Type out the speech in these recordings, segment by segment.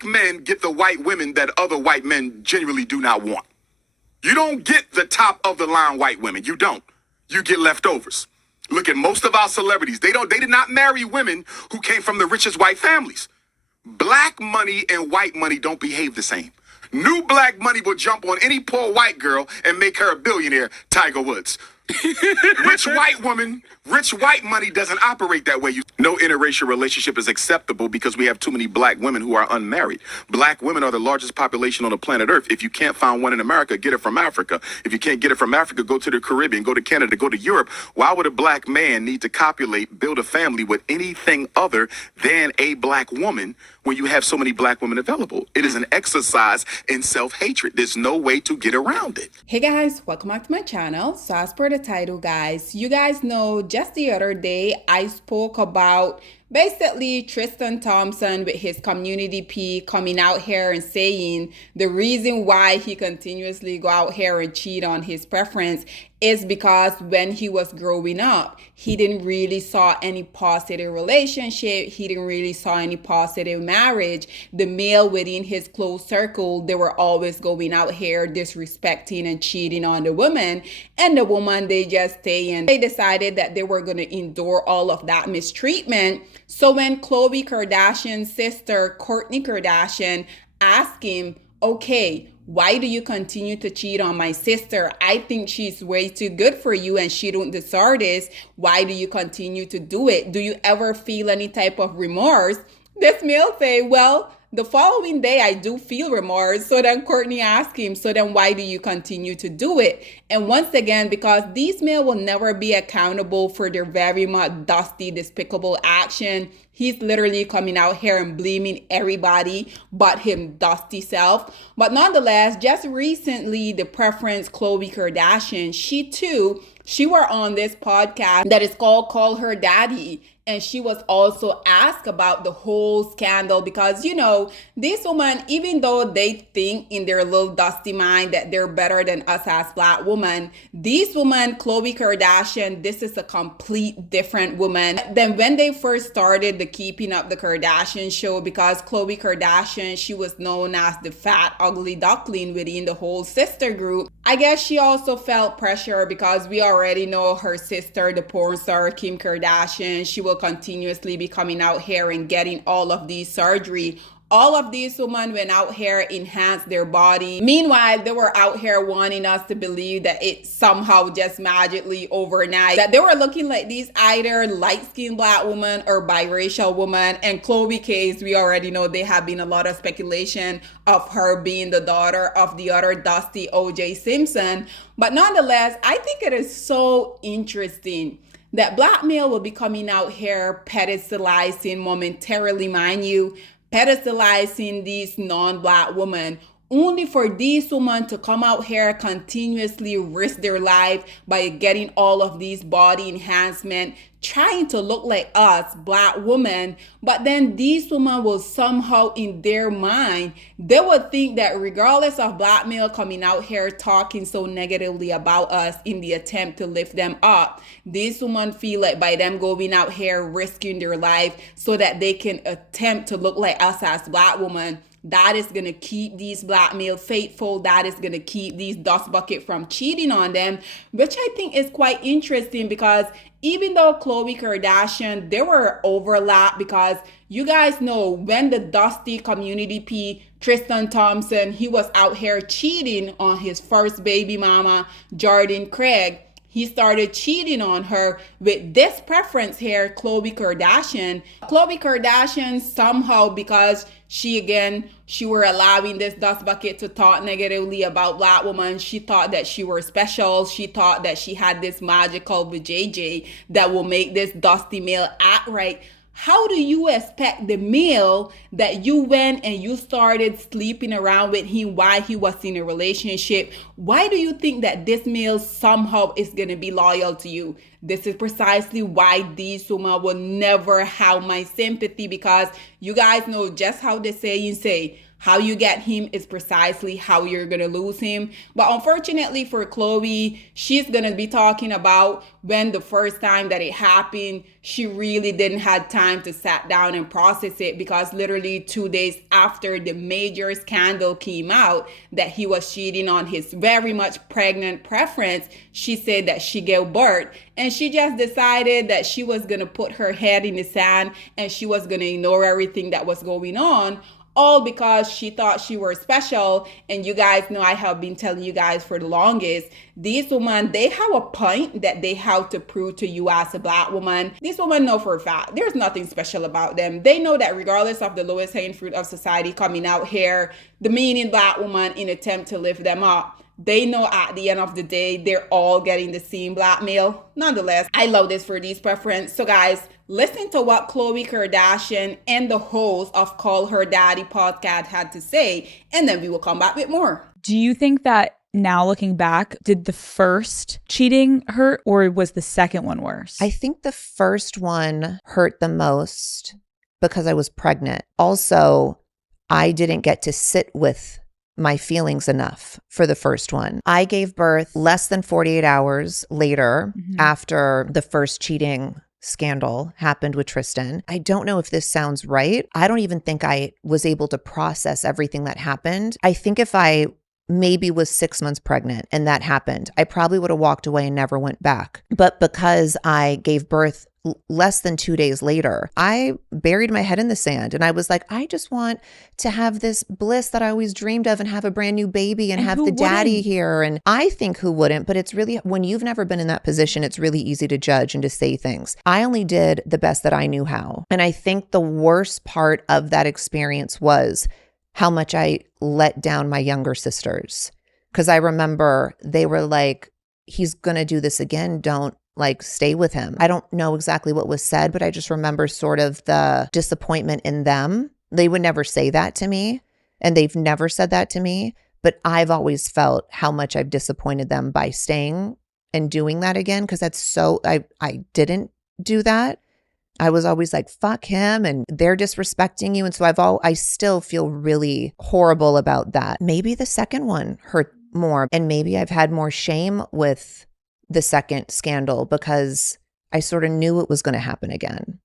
Black men get the white women that other white men genuinely do not want. You don't get the top of the line white women. You don't. You get leftovers. Look at most of our celebrities. They did not marry women who came from the richest white families. Black money and white money don't behave the same. New black money will jump on any poor white girl and make her a billionaire, Tiger Woods. Rich white money doesn't operate that way. No interracial relationship is acceptable because we have too many black women who are unmarried. Black women are the largest population on the planet Earth. If you can't find one in America, get it from Africa. If you can't get it from Africa, go to the Caribbean, go to Canada, go to Europe. Why would a black man need to copulate, build a family with anything other than a black woman when you have so many black women available? It is an exercise in self-hatred. There's no way to get around it. Hey guys, welcome back to my channel. So as per the title, guys, you guys know just the other day I spoke about basically Tristan Thompson with his community P coming out here and saying the reason why he continuously go out here and cheat on his preference is because when he was growing up, he didn't really saw any positive relationship. He didn't really saw any positive marriage. The male within his close circle, they were always going out here disrespecting and cheating on the woman. And the woman, they just stay and they decided that they were going to endure all of that mistreatment. So when Khloe Kardashian's sister, Kourtney Kardashian, asked him, okay, why do you continue to cheat on my sister? I think she's way too good for you and she don't deserve this. Why do you continue to do it? Do you ever feel any type of remorse? This male say, well, the following day, I do feel remorse. So then Kourtney asked him, so then why do you continue to do it? And once again, because these men will never be accountable for their very much dusty, despicable action, he's literally coming out here and blaming everybody but him dusty self. But nonetheless, just recently, the preference Khloe Kardashian, she were on this podcast that is called Call Her Daddy. And she was also asked about the whole scandal because, you know, this woman, even though they think in their little dusty mind that they're better than us as black women, this woman, Khloe Kardashian, this is a complete different woman than when they first started the Keeping Up the Kardashian show, because Khloe Kardashian, she was known as the fat, ugly duckling within the whole sister group. I guess she also felt pressure because we already know her sister, the porn star Kim Kardashian, she will continuously be coming out here and getting all of these surgery. All of these women went out here, enhanced their body. Meanwhile, they were out here wanting us to believe that it somehow just magically overnight, that they were looking like these either light-skinned black woman or biracial woman. And Khloe case, we already know there have been a lot of speculation of her being the daughter of the other dusty O.J. Simpson. But nonetheless, I think it is so interesting that black male will be coming out here pedestalizing momentarily, mind you, pedestalizing these non-black women, only for these women to come out here continuously risk their life by getting all of these body enhancement, trying to look like us, black women. But then these women will somehow, in their mind, they would think that regardless of black male coming out here talking so negatively about us in the attempt to lift them up, these women feel like by them going out here risking their life so that they can attempt to look like us as black women, that is going to keep these black male faithful. That is going to keep these dust bucket from cheating on them, which I think is quite interesting because even though Khloe Kardashian, there were overlap because you guys know when the dusty community P, Tristan Thompson, he was out here cheating on his first baby mama, Jordan Craig. He started cheating on her with this preference here, Khloe Kardashian. Khloe Kardashian somehow, because she were allowing this dust bucket to talk negatively about black women. She thought that she were special. She thought that she had this magical vajayjay that will make this dusty male act right. How do you expect the male that you went and you started sleeping around with him while he was in a relationship? Why do you think that this male somehow is going to be loyal to you? This is precisely why these women will never have my sympathy, because you guys know just how the saying say, How you get him is precisely how you're going to lose him. But unfortunately for Khloe, she's going to be talking about when the first time that it happened, she really didn't have time to sit down and process it, because literally 2 days after the major scandal came out that he was cheating on his very much pregnant preference, she said that she gave birth, and she just decided that she was going to put her head in the sand and she was going to ignore everything that was going on, all because she thought she were special. And you guys know I have been telling you guys for the longest, these women, they have a point that they have to prove to you as a black woman. These women know for a fact there's nothing special about them. They know that regardless of the lowest hanging fruit of society coming out here, the meaning black woman in attempt to lift them up, they know at the end of the day, they're all getting the same blackmail. Nonetheless, I love this for these preference. So guys, listen to what Khloe Kardashian and the host of Call Her Daddy podcast had to say, and then we will come back with more. Do you think that now looking back, did the first cheating hurt or was the second one worse? I think the first one hurt the most because I was pregnant. Also, I didn't get to sit with my feelings enough for the first one. I gave birth less than 48 hours later after the first cheating scandal happened with Tristan. I don't know if this sounds right. I don't even think I was able to process everything that happened. I think if I maybe was 6 months pregnant and that happened, I probably would have walked away and never went back. But because I gave birth less than 2 days later, I buried my head in the sand and I was like, I just want to have this bliss that I always dreamed of and have a brand new baby and have the daddy here. And I think who wouldn't, but it's really, when you've never been in that position, it's really easy to judge and to say things. I only did the best that I knew how. And I think the worst part of that experience was how much I let down my younger sisters. Because I remember they were like, he's going to do this again. Don't stay with him. I don't know exactly what was said, but I just remember sort of the disappointment in them. They would never say that to me, and they've never said that to me, but I've always felt how much I've disappointed them by staying and doing that again, because that's so, I didn't do that. I was always like, fuck him, and they're disrespecting you. And so I still feel really horrible about that. Maybe the second one hurt more, and maybe I've had more shame with the second scandal because I sort of knew it was going to happen again.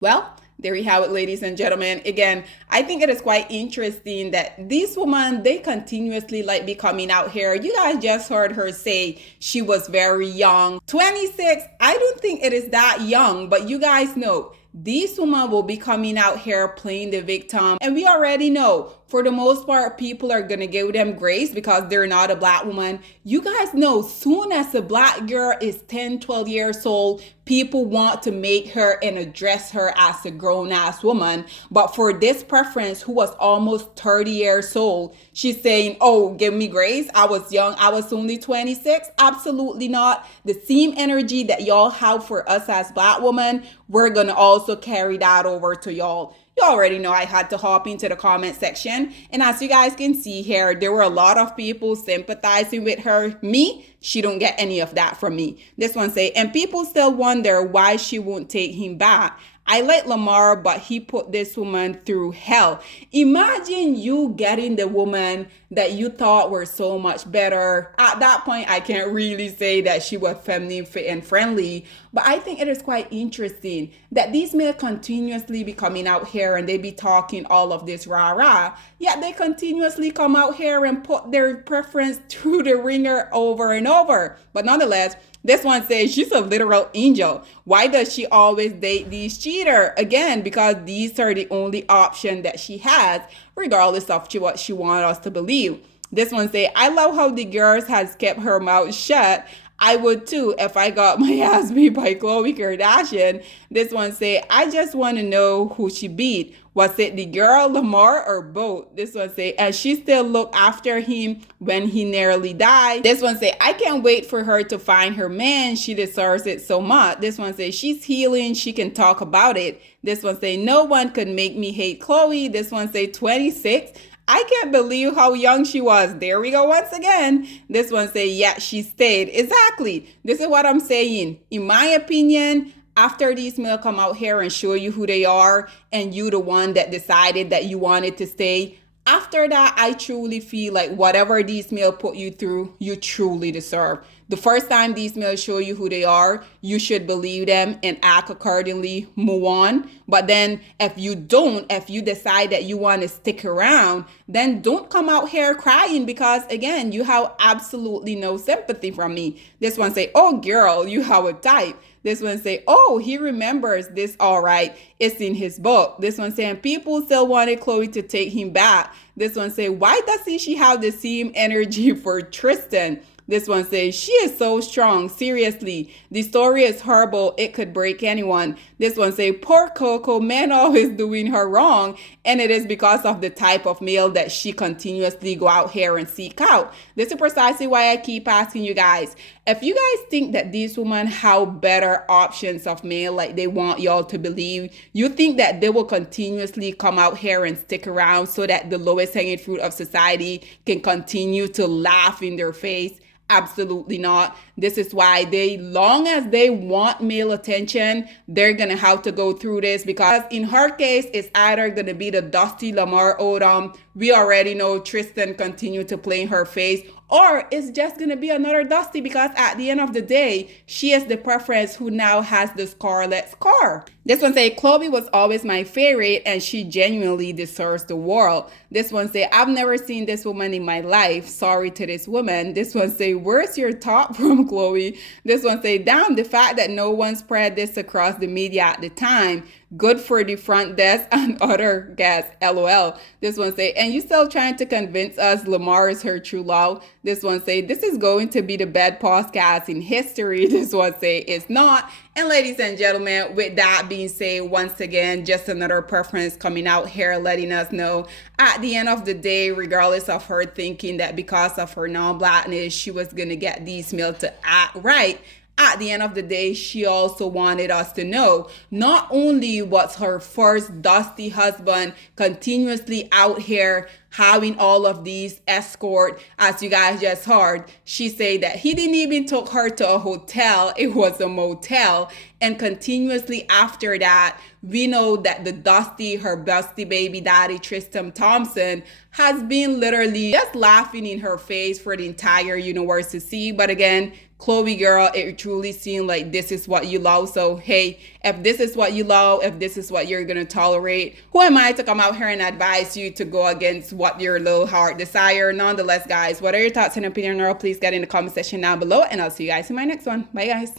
Well, there you have it, ladies and gentlemen. Again, I think it is quite interesting that these women, they continuously be coming out here. You guys just heard her say she was very young. 26, I don't think it is that young, but you guys know these women will be coming out here playing the victim. And we already know, for the most part, people are going to give them grace because they're not a black woman. You guys know, soon as a black girl is 10, 12 years old, people want to make her and address her as a grown-ass woman. But for this preference, who was almost 30 years old, she's saying, oh, give me grace. I was young. I was only 26. Absolutely not. The same energy that y'all have for us as black women, we're going to also carry that over to y'all. You already know I had to hop into the comment section. And as you guys can see here, there were a lot of people sympathizing with her. Me, she don't get any of that from me. This one say, and people still wonder why she won't take him back. I like Lamar, but he put this woman through hell. Imagine you getting the woman that you thought were so much better. At that point, I can't really say that she was feminine, fit, and friendly, but I think it is quite interesting that these men continuously be coming out here and they be talking all of this rah-rah, yet they continuously come out here and put their preference through the ringer over and over. But nonetheless, this one says she's a literal angel. Why does she always date these cheaters? Again, because these are the only option that she has, regardless of what she wants us to believe. This one say, I love how the girls has kept her mouth shut. I would too if I got my ass beat by Khloe Kardashian. This one say, I just want to know who she beat. Was it the girl, Lamar, or both? This one say, and she still looked after him when he nearly died. This one say, I can't wait for her to find her man. She deserves it so much. This one say, she's healing. She can talk about it. This one say, no one could make me hate Khloe. This one say, 26. I can't believe how young she was. There we go once again. This one say, yeah, she stayed. Exactly. This is what I'm saying. In my opinion, After these male come out here and show you who they are, and you the one that decided that you wanted to stay, after that, I truly feel like whatever these male put you through, you truly deserve. The first time these males show you who they are, you should believe them and act accordingly, move on. But then if you don't, if you decide that you want to stick around, then don't come out here crying, because again, you have absolutely no sympathy from me. This one say, oh girl, you have a type. This one say, oh, he remembers this, all right, it's in his book. This one saying, people still wanted Khloe to take him back. This one say, why doesn't she have the same energy for Tristan? This one says, she is so strong. Seriously, the story is horrible. It could break anyone. This one says, poor Coco, man always doing her wrong. And it is because of the type of male that she continuously go out here and seek out. This is precisely why I keep asking you guys, if you guys think that these women have better options of male, like they want y'all to believe, you think that they will continuously come out here and stick around so that the lowest hanging fruit of society can continue to laugh in their face? Absolutely not. This is why long as they want male attention, they're gonna have to go through this, because in her case, it's either gonna be the Dusty Lamar Odom. We already know Tristan continue to play in her face, or it's just gonna be another Dusty, because at the end of the day, she is the preference who now has the scarlet scar. This one say, Khloe was always my favorite and she genuinely deserves the world. This one say, I've never seen this woman in my life. Sorry to this woman. This one say, where's your top from, Khloe? This one say, damn, the fact that no one spread this across the media at the time. Good for the front desk and other guests, LOL. This one say, and you still trying to convince us Lamar is her true love? This one say, this is going to be the best podcast in history. This one say, it's not. And ladies and gentlemen, with that being said, once again, just another preference coming out here letting us know at the end of the day, regardless of her thinking that because of her non-blackness, she was going to get these males to act right, at the end of the day, she also wanted us to know not only was her first Dusty husband continuously out here having all of these escort, as you guys just heard, she said that he didn't even took her to a hotel, it was a motel. And continuously after that, we know that the Dusty, her Dusty baby daddy, Tristan Thompson, has been literally just laughing in her face for the entire universe to see. But again, Khloe girl, it truly seemed like this is what you love. So hey, if this is what you love, if this is what you're gonna tolerate, who am I to come out here and advise you to go against what your little heart desire? Nonetheless, guys, what are your thoughts and opinions? Please get in the comment section down below, and I'll see you guys in my next one. Bye guys.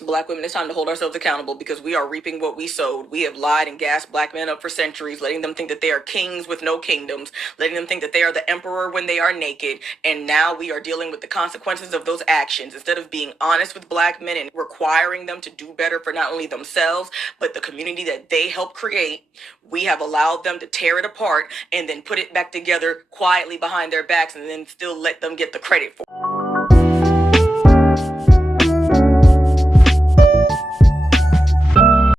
Black women, it's time to hold ourselves accountable, because we are reaping what we sowed. We have lied and gassed black men up for centuries, letting them think that they are kings with no kingdoms, letting them think that they are the emperor when they are naked. And now we are dealing with the consequences of those actions. Instead of being honest with black men and requiring them to do better for not only themselves, but the community that they helped create, we have allowed them to tear it apart and then put it back together quietly behind their backs and then still let them get the credit for it.